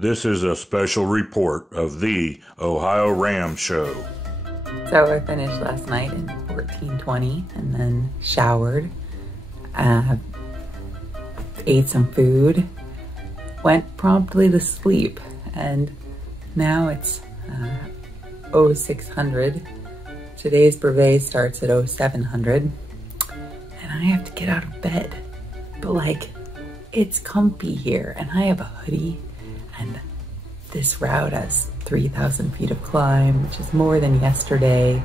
This is a special report of the Ohio Ram Show. So I finished last night in 14:20 and then showered, ate some food, went promptly to sleep, and now it's 0600. Today's Brevet starts at 0700, and I have to get out of bed. But like, it's comfy here, and I have a hoodie, and this route has 3,000 feet of climb, which is more than yesterday,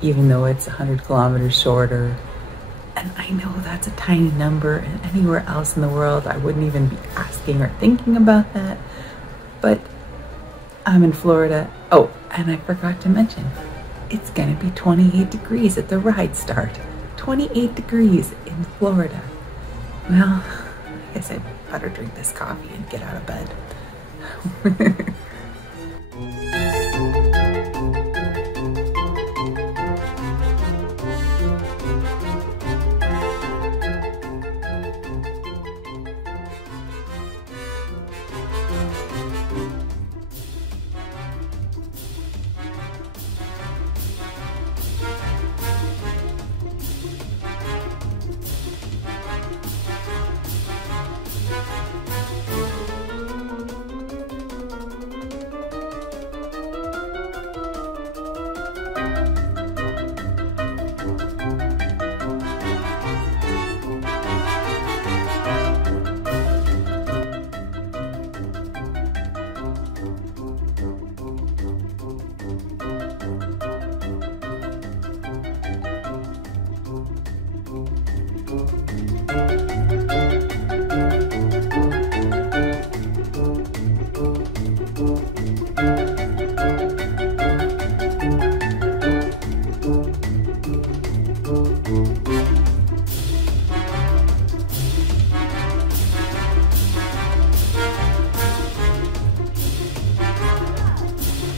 even though it's 100 kilometers shorter. And I know that's a tiny number, and anywhere else in the world, I wouldn't even be asking or thinking about that. But I'm in Florida. Oh, and I forgot to mention, it's gonna be 28 degrees at the ride start. 28 degrees in Florida. Well, I guess I better drink this coffee and get out of bed.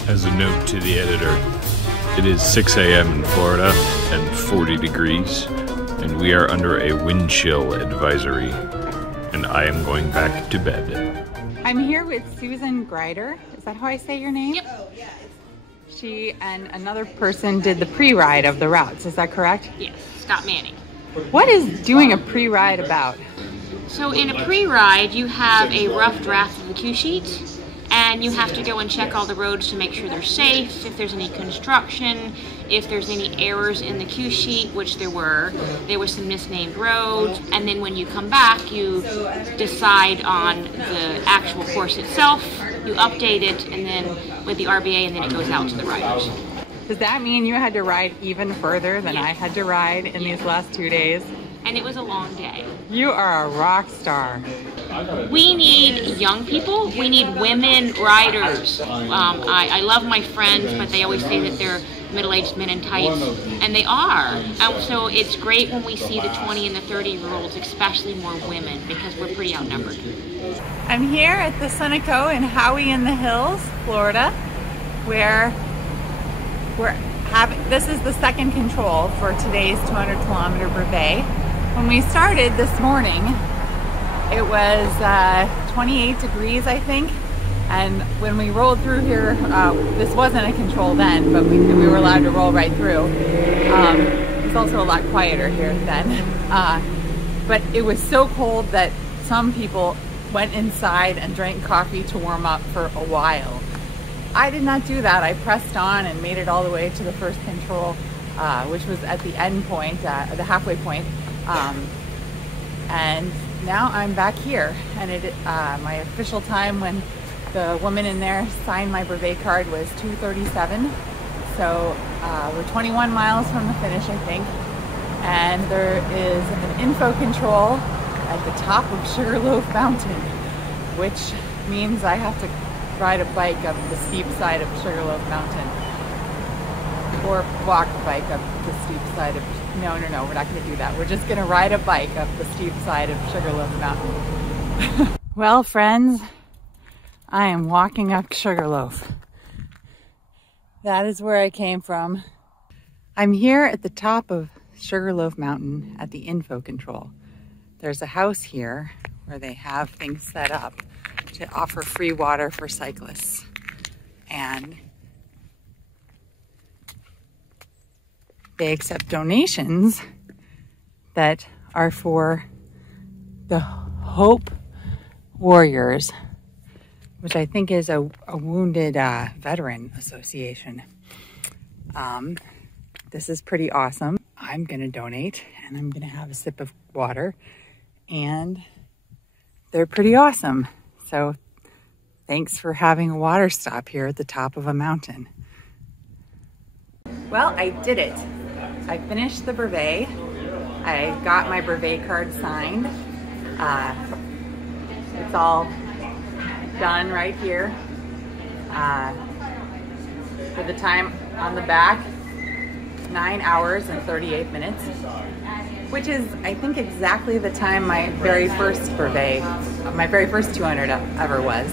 As a note to the editor, it is 6 a.m. in Florida and 40 degrees, and we are under a wind chill advisory, and I am going back to bed. I'm here with Susan Grider. Is that how I say your name? Yep. Oh, yeah. She and another person did the pre-ride of the routes. Is that correct? Yes, Scott Manning. What is doing a pre-ride about? So in a pre-ride, you have a rough draft of the cue sheet, and you have to go and check all the roads to make sure they're safe, if there's any construction, if there's any errors in the cue sheet, which there was some misnamed roads, and then when you come back, you decide on the actual course itself, you update it, and then with the RBA, and then it goes out to the riders. Does that mean you had to ride even further than I had to ride in these last 2 days? And it was a long day. You are a rock star. We need young people. We need women riders. I love my friends, but they always say that they're middle-aged men in tights, and they are. So it's great when we see the 20 and the 30-year-olds, especially more women, because we're pretty outnumbered. I'm here at the Sunoco in Howey in the Hills, Florida, where this is the second control for today's 200-kilometer Brevet. When we started this morning, it was 28 degrees, I think, and when we rolled through here, this wasn't a control then, but we were allowed to roll right through. It was also a lot quieter here then, but it was so cold that some people went inside and drank coffee to warm up for a while. I did not do that. I pressed on and made it all the way to the first control, which was at the end point, the halfway point. And now I'm back here, and my official time when the woman in there signed my Brevet card was 2:37. So we're 21 miles from the finish, I think. And there is an info control at the top of Sugarloaf Mountain, which means I have to ride a bike up the steep side of Sugarloaf Mountain, or walk the bike up the steep side of, no, we're not going to do that. We're just going to ride a bike up the steep side of Sugarloaf Mountain. Well, friends, I am walking up Sugarloaf. That is where I came from. I'm here at the top of Sugarloaf Mountain at the info control. There's a house here where they have things set up. to offer free water for cyclists. And they accept donations that are for the Hope Warriors, which I think is a wounded veteran association. This is pretty awesome. I'm gonna donate and I'm gonna have a sip of water, and they're pretty awesome. So thanks for having a water stop here at the top of a mountain. Well, I did it. I finished the Brevet. I got my Brevet card signed. It's all done right here. For the time on the back, 9 hours and 38 minutes, which is, I think, exactly the time my very first Brevet, my very first 200 ever was.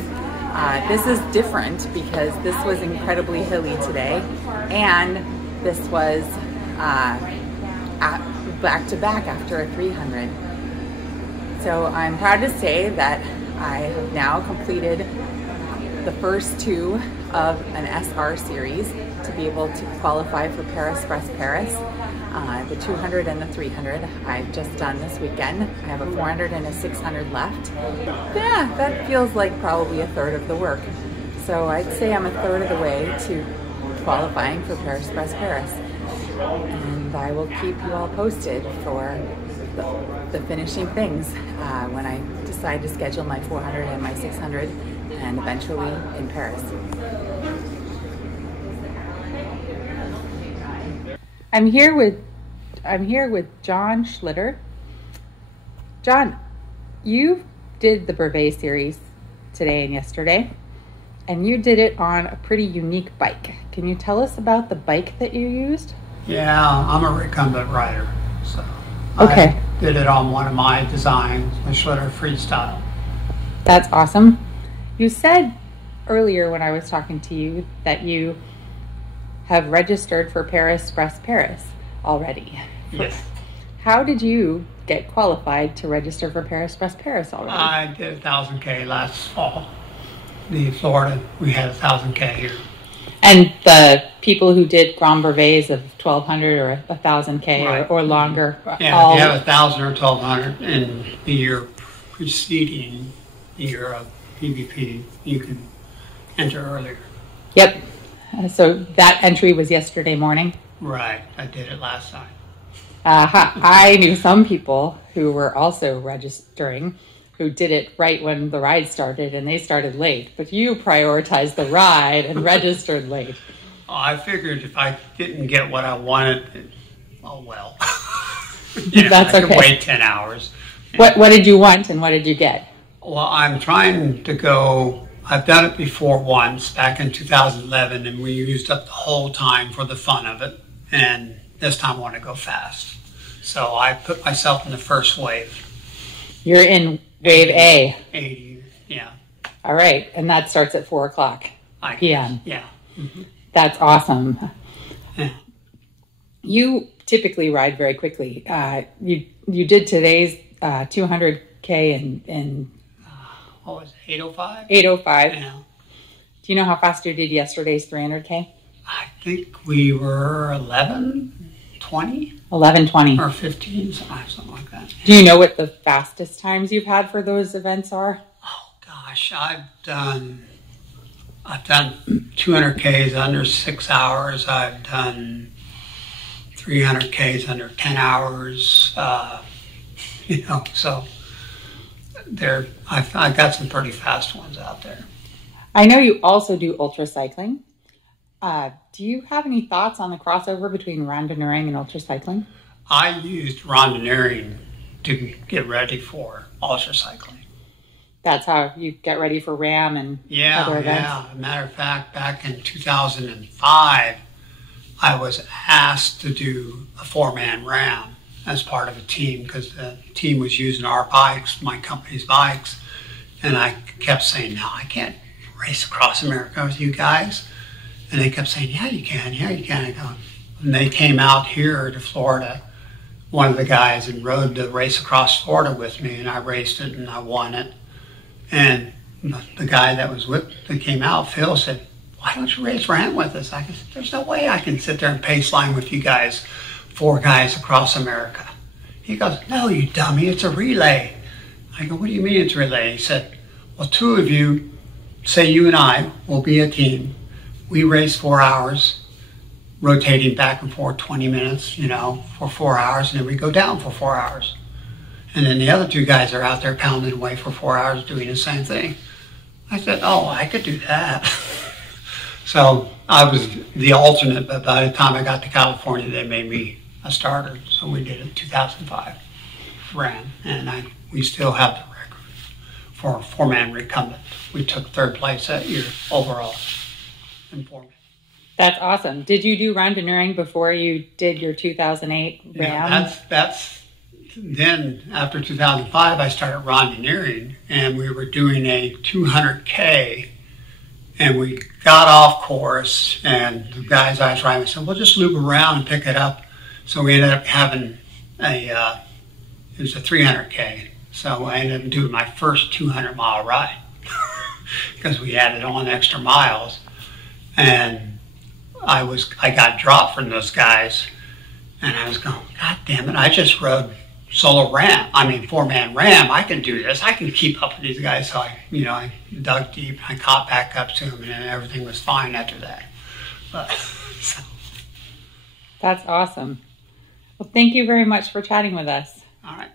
This is different because this was incredibly hilly today, and this was back to back after a 300. So I'm proud to say that I have now completed the first two of an SR series to be able to qualify for Paris-Brest-Paris. The 200 and the 300 I've just done this weekend. I have a 400 and a 600 left. Yeah, that feels like probably a third of the work. So I'd say I'm a third of the way to qualifying for Paris-Brest-Paris. And I will keep you all posted for the finishing things when I decide to schedule my 400 and my 600 and eventually in Paris. I'm here with John Schlitter. John, you did the Brevet series today and yesterday, and you did it on a pretty unique bike. Can you tell us about the bike that you used? Yeah, I'm a recumbent rider, so okay. I did it on one of my designs, the Schlitter Freestyle. That's awesome. You said earlier when I was talking to you that you have registered for Paris-Brest-Paris already. Yes. How did you get qualified to register for Paris-Brest-Paris already? I did 1,000K last fall. In Florida, we had 1,000K here. And the people who did Grand Brevets of 1,200 or 1,000K Right. or longer, Yeah, if you have 1,000 or 1,200 in the year preceding the year of PVP, you can enter earlier. Yep. So that entry was yesterday morning. Right, I did it last time. I knew some people who were also registering who did it right when the ride started, and they started late. But you prioritized the ride and registered late. Oh, I figured if I didn't get what I wanted, then, oh well. That's I could okay. wait 10 hours. What did you want and what did you get? Well, I'm trying to go, I've done it before once, back in 2011, and we used up the whole time for the fun of it. And this time I want to go fast. So I put myself in the first wave. You're in Wave A. 80, yeah. All right, and that starts at 4 o'clock p.m. Yeah. Mm-hmm. That's awesome. Yeah. You typically ride very quickly. You did today's 200K in What was it, 8:05? 8:05. Yeah. Do you know how fast you did yesterday's 300K? I think we were 11:20 11:20. or 15, something like that. Do you know what the fastest times you've had for those events are? Oh gosh, I've done 200Ks under 6 hours. I've done 300Ks under 10 hours. So I've got some pretty fast ones out there. I know you also do ultracycling. Do you have any thoughts on the crossover between randonneuring and ultracycling? I used randonneuring to get ready for ultracycling. That's how you get ready for RAM and other events? Yeah. As a matter of fact, back in 2005, I was asked to do a 4-man RAM as part of a team because the team was using our bikes, my company's bikes, and I kept saying, no, I can't race across America with you guys. And they kept saying, yeah, you can. I go, and they came out here to Florida, one of the guys, and rode the race across Florida with me, and I raced it and I won it. And the guy that came out, Phil, said, "Why don't you race Ram with us?" I said, "There's no way I can sit there and pace line with you guys, 4 guys across America." He goes, "No, you dummy, it's a relay." I go, "What do you mean it's a relay?" He said, "Well, 2 of you, say you and I, will be a team. We race 4 hours, rotating back and forth 20 minutes, for 4 hours, and then we go down for 4 hours. And then the other 2 guys are out there pounding away for 4 hours doing the same thing." I said, "Oh, I could do that." So I was the alternate, but by the time I got to California, they made me a starter. So we did it in 2005, ran, and we still have the record for a 4-man recumbent. We took 3rd place that year overall in 4-man. That's awesome. Did you do rounduneering before you did your 2008 Ram? Yeah, that's then after 2005, I started rounduneering, and we were doing a 200K, and we got off course, and the guys I was riding said, "We'll just loop around and pick it up." So we ended up having it was a 300K. So I ended up doing my first 200-mile ride because we added on extra miles, and I got dropped from those guys, and I was going, "God damn it, I just rode 4-man Ram. I can do this. I can keep up with these guys." So I dug deep, I caught back up to them, and then everything was fine after that. So. That's awesome. Well, thank you very much for chatting with us. All right.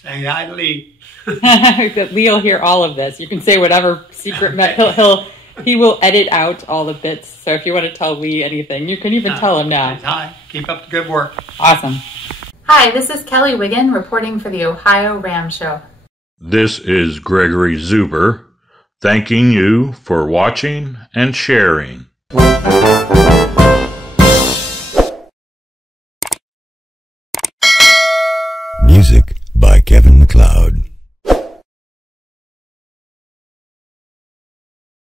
Say hi to Lee. Lee will hear all of this. You can say whatever secret. He will edit out all the bits. So if you want to tell Lee anything, you can even tell him now. Hi. Keep up the good work. Awesome. Hi, this is Kelley Wegeng reporting for the Ohio Ram Show. This is Gregory Zuber, thanking you for watching and sharing. Music by Kevin MacLeod.